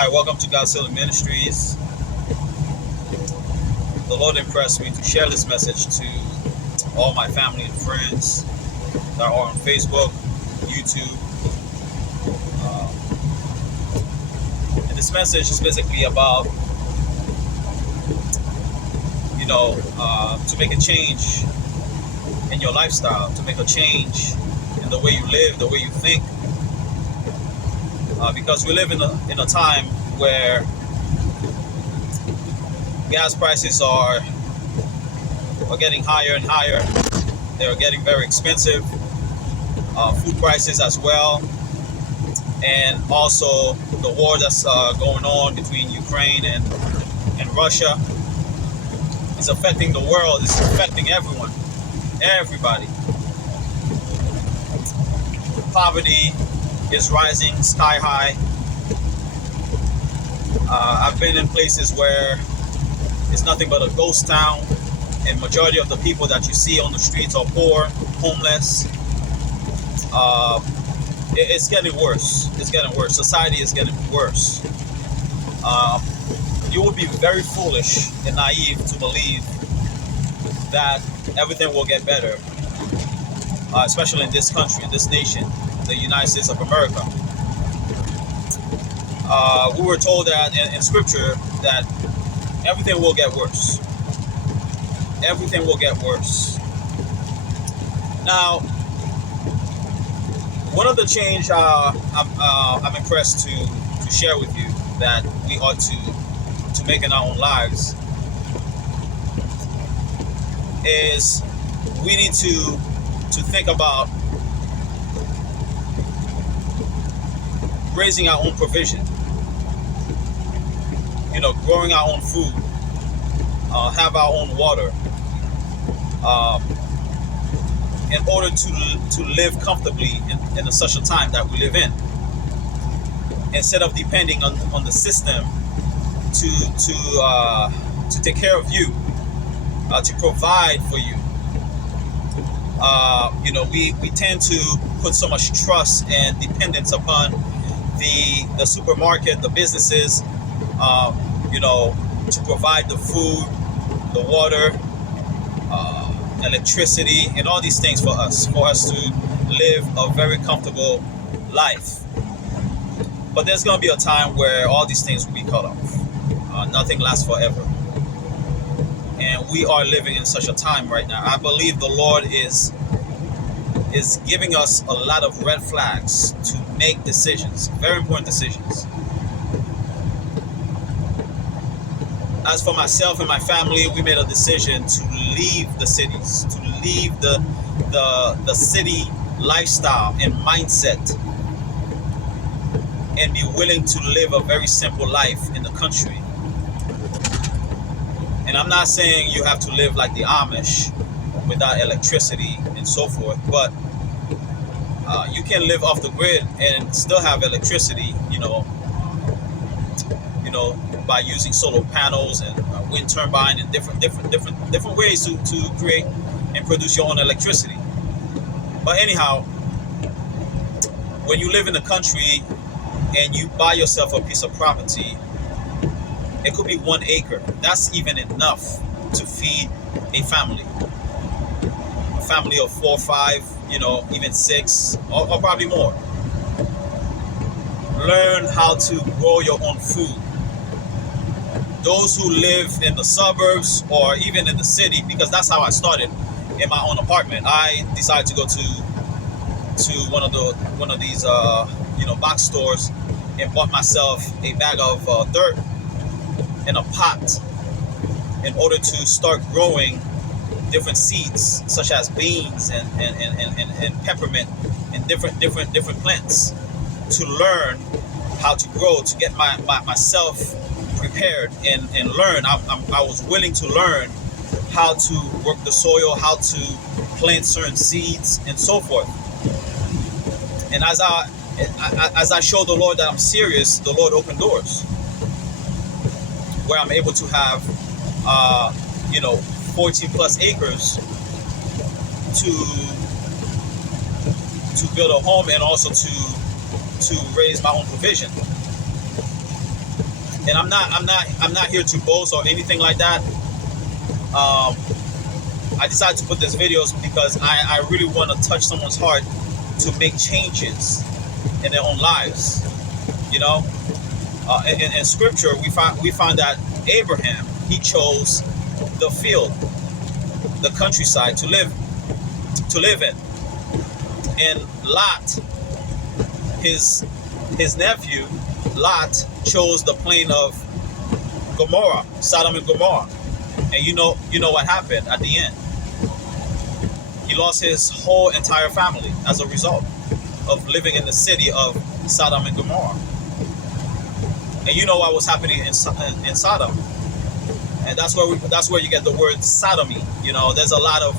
Hi, welcome to God's Healing Ministries. The Lord impressed me to share this message to all my family and friends that are on Facebook, YouTube. And this message is basically about, to make a change in your lifestyle, to make a change in the way you live, the way you think. Because we live in a time where gas prices are getting higher and higher. They're getting very expensive. Food prices as well, and also the war that's going on between Ukraine and Russia is affecting the world. It's affecting everyone, everybody. Poverty is rising sky high. I've been in places where it's nothing but a ghost town, and majority of the people that you see on the streets are poor, homeless. It's getting worse. It's getting worse. Society is getting worse. You would be very foolish and naive to believe that everything will get better, especially in this country, in this nation, the United States of America. We were told that in Scripture that everything will get worse. Everything will get worse. Now, one of the change I'm impressed to share with you that we ought to make in our own lives is we need to think about raising our own provision. Growing our own food, have our own water, in order to live comfortably in such a time that we live in, instead of depending on the system to take care of you, to provide for you. We tend to put so much trust and dependence upon the supermarket, the businesses, to provide the food, the water, electricity, and all these things for us to live a very comfortable life. But there's going to be a time where all these things will be cut off. Nothing lasts forever. And we are living in such a time right now. I believe the Lord is giving us a lot of red flags to make decisions, very important decisions. As for myself and my family, we made a decision to leave the cities, to leave the city lifestyle and mindset, and be willing to live a very simple life in the country. And I'm not saying you have to live like the Amish without electricity and so forth, but you can live off the grid and still have electricity, by using solar panels and wind turbine and different ways to create and produce your own electricity. But anyhow, when you live in the country and you buy yourself a piece of property, it could be 1 acre. That's even enough to feed a family of 4 or 5, even 6 or probably more. Learn how to grow your own food. Those who live in the suburbs or even in the city, because that's how I started in my own apartment. I decided to go to one of these box stores and bought myself a bag of dirt in a pot in order to start growing different seeds such as beans and peppermint and different plants, to learn how to grow, to get myself prepared and learn. I was willing to learn how to work the soil, how to plant certain seeds and so forth. And as I showed the Lord that I'm serious, the Lord opened doors where I'm able to have 14 plus acres to build a home and also to raise my own provision. And I'm not here to boast or anything like that. I decided to put this videos because I really want to touch someone's heart to make changes in their own lives. You know, in scripture we find that Abraham, he chose the field, the countryside to live in. And Lot, his nephew Lot, chose the plain of Gomorrah, Sodom and Gomorrah. And you know what happened at the end. He lost his whole entire family as a result of living in the city of Sodom and Gomorrah. And you know what was happening in Sodom, and that's where you get the word sodomy. You know, there's a lot of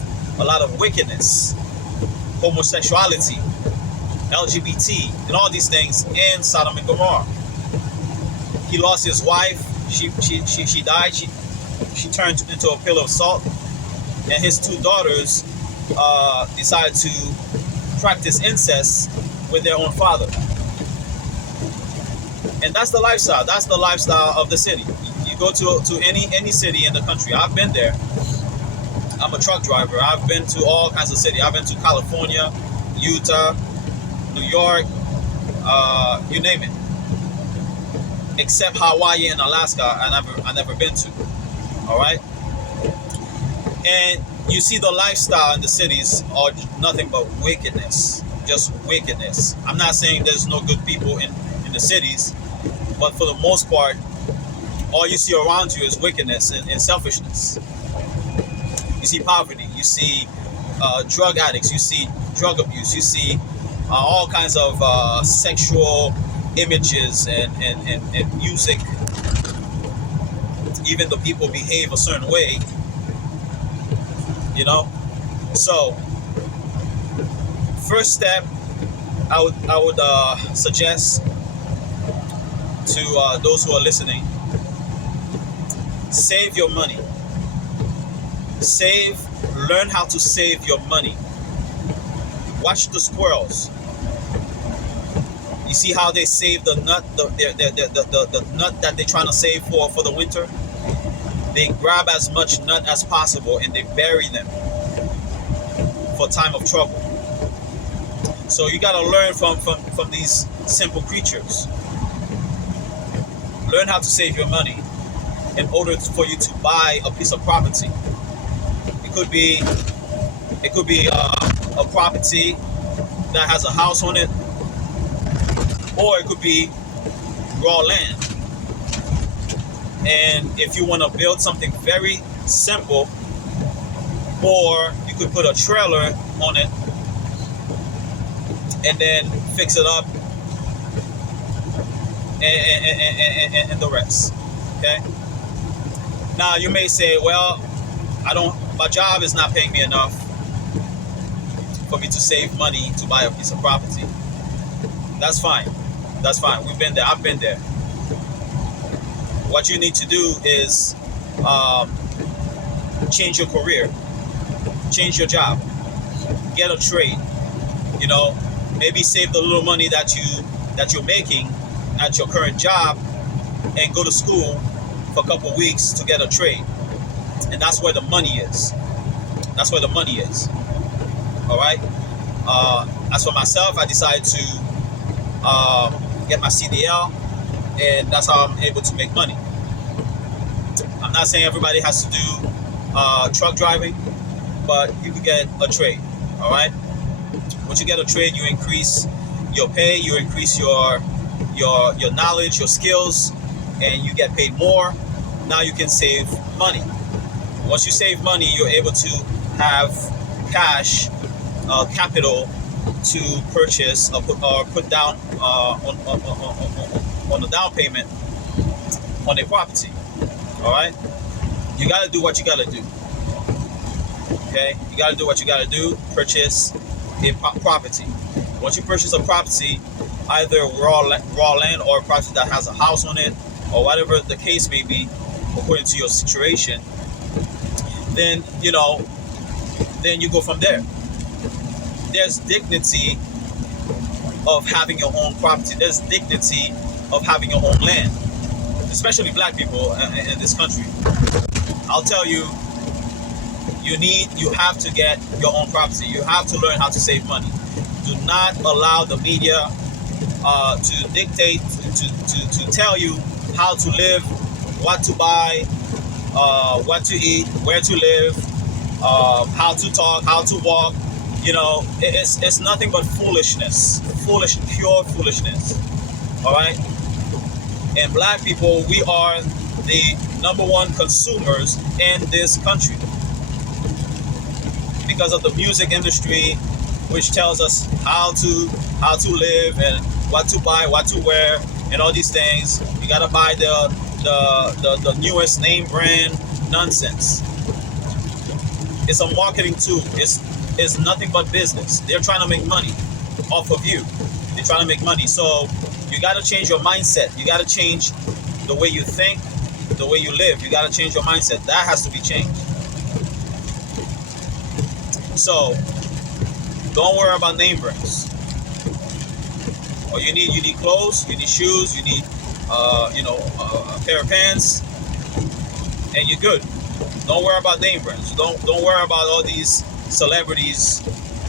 wickedness, homosexuality, LGBT, and all these things in Sodom and Gomorrah. He lost his wife. She died. She turned into a pillar of salt, and his two daughters decided to practice incest with their own father. And that's the lifestyle. That's the lifestyle of the city. You go to any city in the country. I've been there. I'm a truck driver. I've been to all kinds of cities. I've been to California, Utah, New York, you name it. Except Hawaii and Alaska, I never been to. All right. And you see the lifestyle in the cities are nothing but wickedness, just wickedness. I'm not saying there's no good people in the cities, but for the most part, all you see around you is wickedness and selfishness. You see poverty, you see drug addicts, you see drug abuse, you see all kinds of sexual images and music. Even the people behave a certain way, you know. So first step I would suggest to those who are listening: save your money. Learn how to save your money. Watch the squirrels. You see how they save the nut, the nut that they're trying to save for the winter? They grab as much nut as possible and they bury them for time of trouble. So you got to learn from these simple creatures. Learn how to save your money in order for you to buy a piece of property. It could be a property that has a house on it, or it could be raw land. And if you want to build something very simple, or you could put a trailer on it and then fix it up and the rest. Okay. Now you may say, well, my job is not paying me enough for me to save money to buy a piece of property. That's fine. We've been there. I've been there. What you need to do is change your career, change your job, get a trade. You know, maybe save the little money that you're making at your current job and go to school for a couple weeks to get a trade. And that's where the money is. That's where the money is. All right. As for myself, I decided to get my CDL, and that's how I'm able to make money. I'm not saying everybody has to do truck driving, but you can get a trade. All right. Once you get a trade, you increase your pay, you increase your knowledge, your skills, and you get paid more. Now you can save money. Once you save money, you're able to have cash, capital to purchase or put down on the down payment on a property. All right, you got to do what you got to do. Okay, you got to do what you got to do. Purchase a property. Once you purchase a property, either raw land or a property that has a house on it, or whatever the case may be, according to your situation, then you go from there. There's dignity of having your own property. There's dignity of having your own land. especially black people in this country. I'll tell you, you have to get your own property. You have to learn how to save money. Do not allow the media to dictate, to tell you how to live, what to buy, what to eat, where to live, how to talk, how to walk. You know, it's nothing but foolishness, pure foolishness. All right. And black people, we are the number one consumers in this country because of the music industry, which tells us how to live and what to buy, what to wear, and all these things. You gotta buy the newest name brand nonsense. It's a marketing tool. It's nothing but business. They're trying to make money off of you. They're trying to make money. So you gotta change your mindset. You gotta change the way you think, the way you live. You gotta change your mindset. That has to be changed. So don't worry about name brands. Or you need clothes, you need shoes, you need a pair of pants, and you're good. Don't worry about name brands. Don't worry about all these celebrities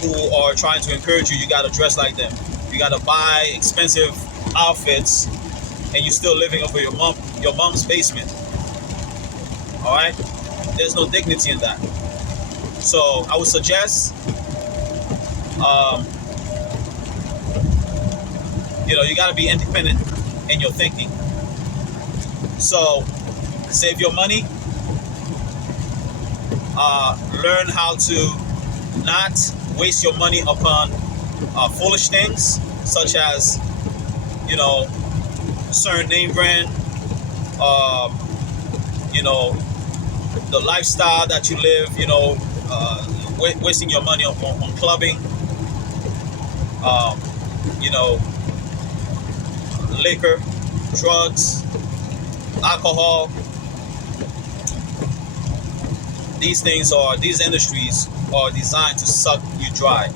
who are trying to encourage you. You gotta dress like them. You gotta buy expensive outfits, and you're still living over your mom's basement. All right, there's no dignity in that. So I would suggest, you got to be independent in your thinking. So save your money. Learn how to not waste your money upon foolish things, such as, certain name brand, the lifestyle that you live, wasting your money on clubbing, liquor, drugs, alcohol. These industries are designed to suck you dry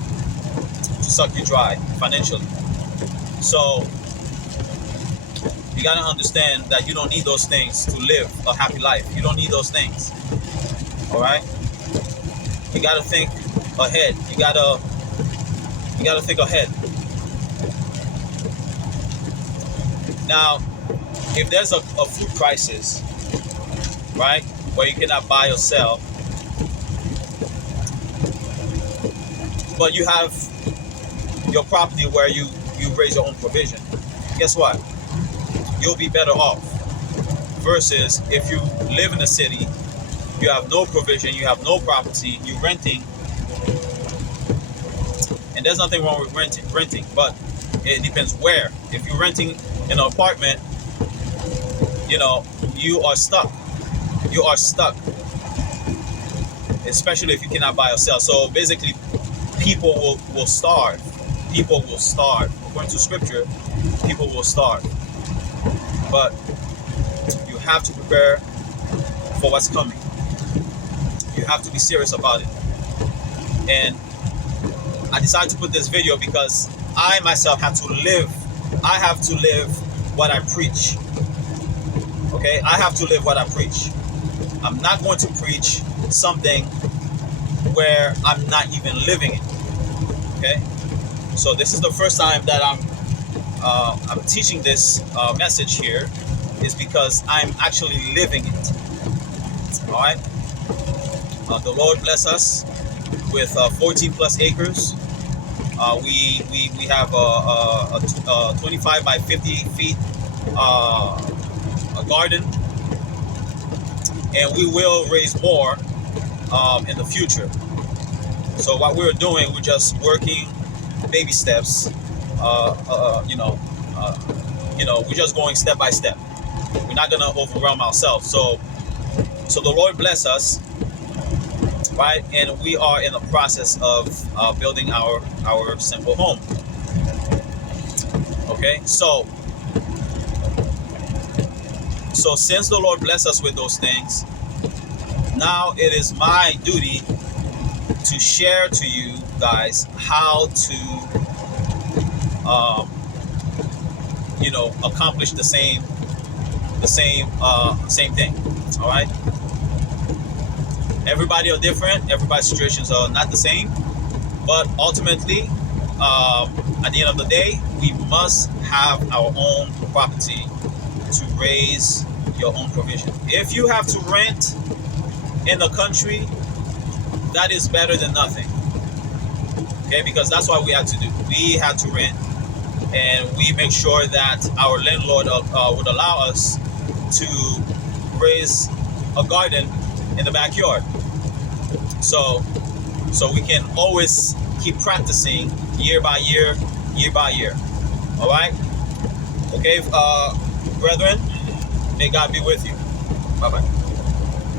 financially. So you gotta understand that you don't need those things to live a happy life. You don't need those things. All right. You gotta think ahead. You gotta think ahead. Now, if there's a food crisis, right, where you cannot buy or sell, but you have your property where you raise your own provision, guess what? You'll be better off versus if you live in a city, you have no provision, you have no property, you're renting. And there's nothing wrong with renting, but it depends where. If you're renting in an apartment, you are stuck. You are stuck, especially if you cannot buy or sell. So basically, people will starve. People will starve. According to scripture, people will starve. But you have to prepare for what's coming. You have to be serious about it. And I decided to put this video because I myself have to live what I preach. Okay? I have to live what I preach. I'm not going to preach something where I'm not even living it. Okay? So this is the first time that I'm teaching this message here, is because I'm actually living it. All right? The Lord bless us with 14 plus acres. We have a 25 by 50 feet a garden, and we will raise more in the future. So what we're doing, we're just working baby steps. We're just going step by step. We're not gonna overwhelm ourselves. So the Lord bless us, right? And we are in the process of building our simple home. Okay, so since the Lord bless us with those things, now it is my duty to share to you guys how to accomplish the same the same thing. All right. Everybody are different. Everybody's situations are not the same. But ultimately, at the end of the day, we must have our own property to raise your own provision. If you have to rent in the country, that is better than nothing. Okay, because that's what we had to do. We had to rent, and we make sure that our landlord would allow us to raise a garden in the backyard. So we can always keep practicing year by year, year by year. All right? Okay, brethren, may God be with you. Bye-bye.